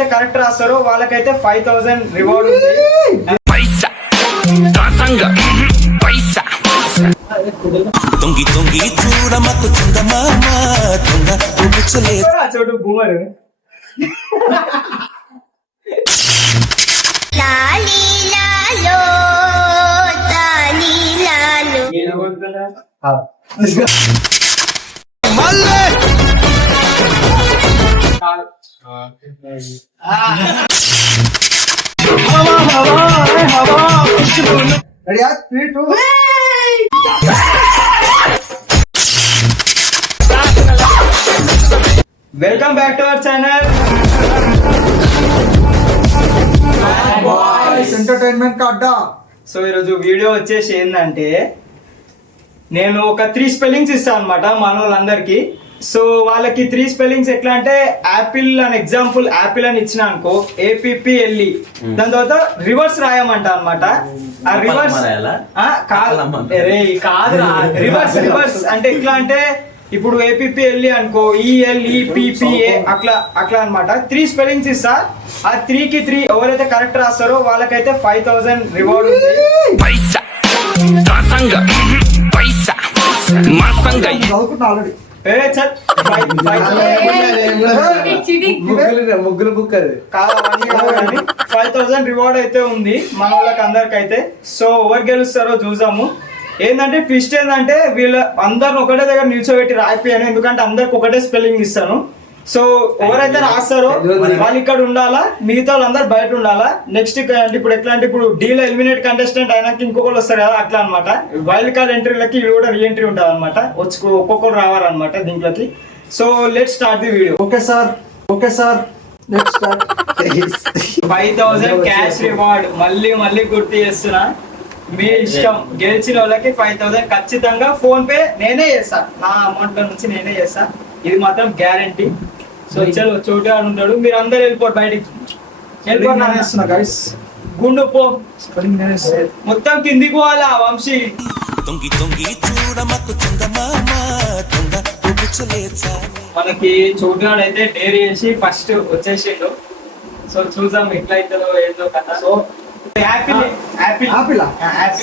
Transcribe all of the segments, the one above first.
ఎవరైతే కరెక్ట్ రాస్తారో వాళ్ళకైతే ఫైవ్ థౌసండ్ రివార్డ్ ఉంది. పైసా కాసంగ పైసా తొంగి తొంగి చూడమకు చందమామ దొంగ ఊపుచలే ఆ చోటు బూమర్ లాలి three two welcome back to our channel entertainment కా అడ్డా. సో ఈరోజు వీడియో వచ్చేసి ఏంటంటే నేను ఒక త్రీ స్పెల్లింగ్స్ ఇస్తాను అనమాట మన వాళ్ళందరికీ సో వాళ్ళకి త్రీ స్పెల్లింగ్స్ ఎట్లా అంటే యాపిల్ అని ఎగ్జాంపుల్ యాపిల్ అని ఇచ్చిన అనుకో ఏపీఎల్ఈ దాని తర్వాత రివర్స్ రాయమంట అనమాట ఆ రివర్స్ రాయాలా? కాదు రివర్స్ రివర్స్ అంటే? ఎట్లా అంటే ఇప్పుడు ఏపీఎల్ఈ అనుకో E ఈఎల్ఈపిపిఏ అట్లా అట్లా అన్నమాట. త్రీ స్పెల్లింగ్స్ ఇస్తా. ఆ త్రీ కి త్రీ ఎవరైతే కరెక్ట్ రాస్తారో వాళ్ళకైతే ఫైవ్ థౌసండ్ రివార్డ్ ఉంది. చదువుకుంటున్నా ఆల్రెడీ ముగ్గులు ముగ్గులు బుక్ అది ఫైవ్ థౌసండ్ రివార్డ్ అయితే ఉంది మన వాళ్ళకి అందరికైతే సో ఎవరు గెలుస్తారో చూసాము ఏంటంటే ట్విస్ట్ ఏంటంటే వీళ్ళ అందరిని ఒకటే దగ్గర నిల్చోబెట్టి రాయిపోయాను ఎందుకంటే అందరికి ఒకటే స్పెల్లింగ్ ఇస్తాను సో ఎవరైతే రాస్తారో వాళ్ళు ఇక్కడ ఉండాలా? మిగతా వాళ్ళందరూ బయట ఉండాలా? నెక్స్ట్ ఇప్పుడు ఎట్లా అంటే ఇప్పుడు డీలో ఎలిమినేట్ కంటెస్టెంట్ అయినాక ఇంకొకరు వస్తారు కదా అట్లా అనమాట వైల్డ్ కార్డ్ ఎంట్రీలకి ఇది కూడా రీ ఎంట్రీ ఉంటుంది అనమాట వచ్చి ఒక్కొక్కరు రావాలన్నమాట దీంట్లోకి. So let start the video okay sir okay sir five thousand cash reward మళ్ళీ మళ్ళీ గుర్తు చేస్తున్నా. మీ ఇష్టం. గెలిచిన వాళ్ళకి ఫైవ్ థౌసండ్ ఖచ్చితంగా ఫోన్ పే నేనే చేస్తా. నా అమౌంట్ నుంచి నేనే చేస్తా. ఇది మాత్రం గ్యారంటీ సో చలో చోటు ఉంటాడు. మీరు అందరు వెళ్ళిపోరు బయటికి. వెళ్ళిపోరు. నేనేస్తున్నా గైస్ గుండు పో. మొత్తం కిందికి పోవాలా వంశీ? తొంగి తొంగి చూడమకు చందమామ చాలే మనకి చోటుగాడు అయితే డేరీ చేసి ఫస్ట్ వచ్చేసిండు. సో చూద్దాం ఎట్లా అవుతుందో ఏందో కథ. So apple. Apple. Apple?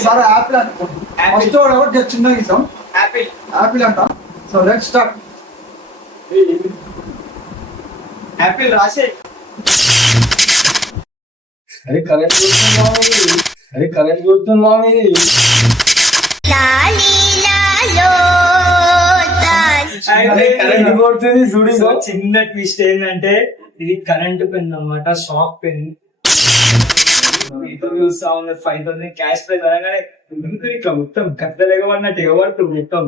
Sir apple first ఎవరు just చిన్నగా ఇస్తాం యాపిల్. యాపిల్ అంట. సో లెట్ స్టార్ట్ యాపిల్ రాసే. అరే కరెంట్ మామి అరే కరెంట్ అరే కరెంట్ కొడుతుంది చూడు. చిన్న ట్విస్ట్ ఏంటంటే ఇది కరెంట్ పెన్ అన్నమాట షాక్ పెన్ చూస్తా ఉంది ఫైవ్ థౌసండ్ క్యాష్ ప్రైజ్ అనగానే ఇట్లా మొత్తం కట్టలేకపోన్నట్టు ఎవరు మొత్తం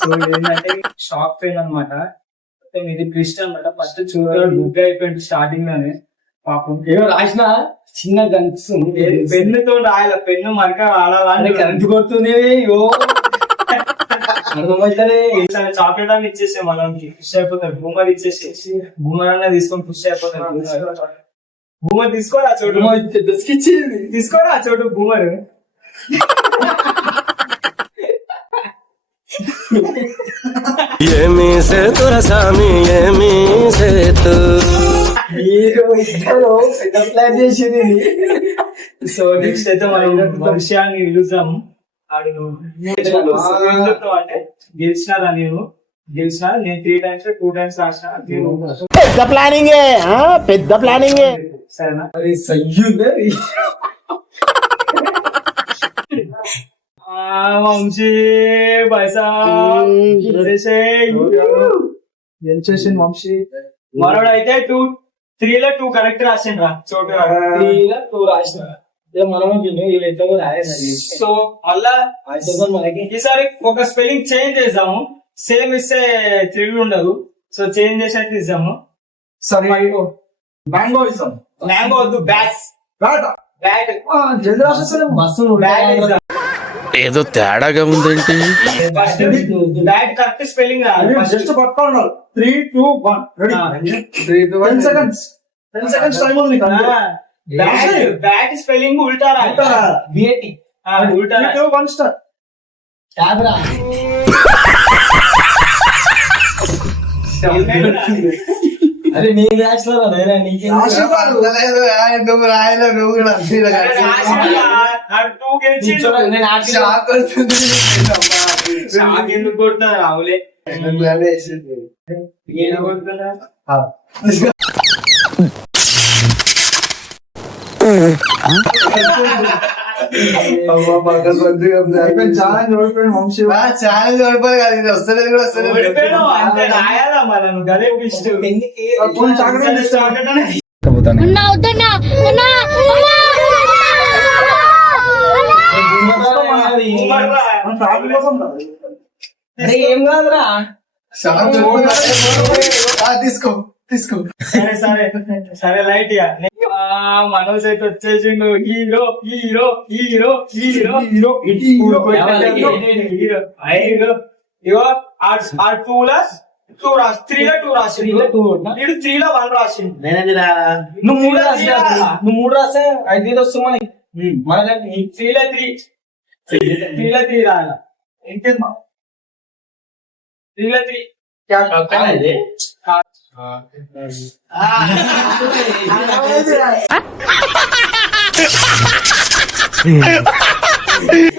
సో ఏంటంటే షాక్ పెన్ అన్నమాట. మొత్తం ఇది ట్విస్ట్ అన్నమాట ఫస్ట్ చూడాలి బుక్ అయిపోయింది స్టార్టింగ్లోనే. పాపం. ఏమో రాసిన చిన్న కనిపిస్తుంది పెన్ను తో రాయాల? పెన్ను మరక అరే వాడాలని కరెంట్ కొడుతుంది అర్థమవుతుంది చాక్లెట్ అని ఇచ్చేసే మనకి ఖుషి అయిపోతాడు బూమర్ ఇచ్చేసి. బూమర్ అన్న తీసుకొని ఖుషి అయిపోతాడు బూమర్ తీసుకోరా చోటు? తీసుకోరా చోటు బూమర్? ఏమి సేతుర సామి ఏమి సేతు. మీరు ఇద్దరు పెద్ద ప్లాన్ చేసింది సో నెక్స్ట్ అయితే మనం విషయాన్ని పిలుద్దాం ఆడు అంటే గెలిచినారా నేను గెలిచిన? నేను త్రీ టైమ్స్ టూ టైమ్స్ రాసిన? పెద్ద ప్లానింగ్ పెద్ద ప్లానింగ్ సరేనా? సయ్యుందే ఆ, వంశీ ఏం చేసింది వంశీ మనోడు అయితే టూ త్రీలో టూ కరెక్ట్ రాసిండ్రా చోటు టూ రాసిన ఇక మనం విను వీళ్ళు ఎంత కూడా రాయలేదు సో మనకి ఈసారి ఒక స్పెల్లింగ్ చేంజ్ చేద్దాము. సేమ్ ఇస్తే థ్రిల్ ఉండదు. సో చేంజ్ చేసేది ఇద్దాము సరే మ్యాంగో ఇస్తాం మ్యాంగో వద్దు బ్యాట్ బ్యాట్ బ్యాట్ జల్దీ రాసేస్తాం బస్సు బ్యాట్ ఏదో తేడాగా ఉందేంటి spelling three two one ready ten seconds ten seconds time ఉంది బ్యాట్ బ్యాట్ స్పెల్లింగ్ ఉల్టా రా ఉల్టా రా. బిఏటి ఉల్టా త్రీ రా. టూ వన్ స్టార్ట్ క్యాబరా ఏమైందిరా? అరే నీ లో నేనే నీకే. నువ్వు రాయలే నువ్వు కూడా టూ గెలిచిండు చూడు, నేను ఆర్సీ షాక్ కొడుతుంది షాక్ ఎందుకు కొడుతున్నా రావులే ఏడ కొడుతున్నా అయిపోయింది, చాలా ఓడిపోయిన వంశీ ఛానల్ చూడిపోయి కాదు ఇది వస్తలేదు కూడా వస్తలేదు ఓడిపోయినావు అంతే రాయాలా మళ్ళా నువ్వు గదే ఇష్టం పోనీ చాక్లెట్ ఇస్తా. ఉన్నా వద్దన్నా ఉన్నా మన ఫ్యామిలీ కోసం రా. అరే ఏం కాదురా? తీసుకో తీసుకో. సరే సరే. సరే లైట్ మనోజ్ అయితే వచ్చేసిండు. Hero hero hero hero. Hero, hero. Hero hero. ఇగో ఆ టూ లాస్ టూ రాసి. త్రీలో టూ రాసి కొట్టినా? వీడు త్రీలో వన్ రాసిండు. నువ్వు మూడు రాసినా? నువ్వు మూడు రాస్తే ఐదు వస్తున్నాయి మన త్రీలో త్రీ. త్రీలో త్రీ రాయాల ఇంకేం త్రీలో త్రీ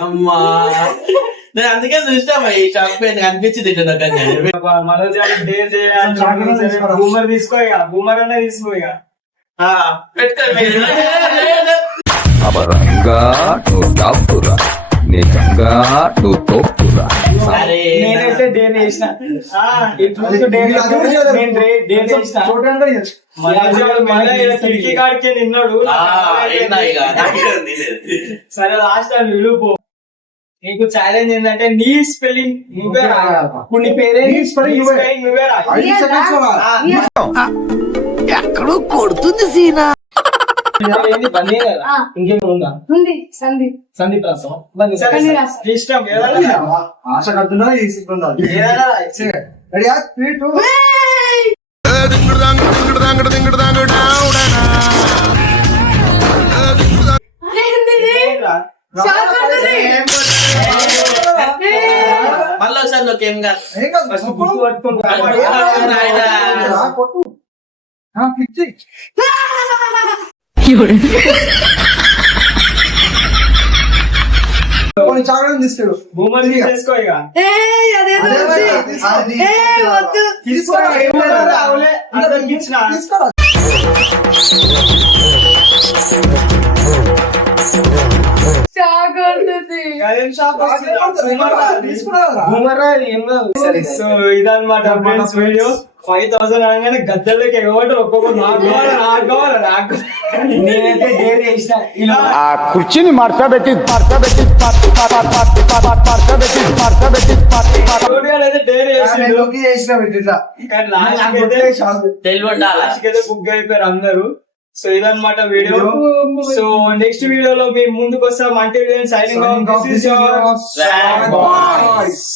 అమ్మా. నేను అందుకే చూసినా ఈ షాప్ పెయిన్ కనిపించింది ఇట్లా నాకు అని. మనోజ్ డేర్ చేయాలి? బూమర్ తీసుకో ఇక. బూమర్ అన్న తీసుకో ఇక. ఆ, నేనైతే చూడండి కిటికీ కాడికి నిన్నాడు. సరే లాస్ట్ టైం విలుపు నీకు ఛాలెంజ్ ఏంటంటే నీ స్పెల్లింగ్. నువ్వే ఇప్పుడు నీ పేరే నీ spelling నువ్వే. spelling నువ్వే రాయాలి ఉందా? రాసం ఇష్టం. ఆశ కడుతున్నా. రెడీయా త్రీ టూ? మళ్ళీ ఒకసారి నువ్వు ఏం కాదు. సో ఇదన్నమాట ఫ్రెండ్స్ వీడియో. ఫైవ్ థౌసండ్ అనగానే గద్దెలకి ఎగబడి ఒక్కొక్కరు నాకు కావాలి నాకు కావాలి నాకు. నేనైతే డేర్ చేసిన ఇలా ఆ కుర్చీని మార్చబెట్టి మార్చబెట్టి మార్చబెట్టి మార్చబెట్టి అయితే డేర్లోకి చేసిన ఇట్లా కానీ లాస్ట్ అయితే తెలివి ఉండాలా లాస్ట్ అయితే బుక్ అయిపోయారు అందరూ. సో ఇదన్నమాట వీడియో. సో నెక్స్ట్ వీడియోలో మేము ముందుకు వస్తాం. అంటే సైనింగ్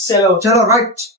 సెలవు చలో రైట్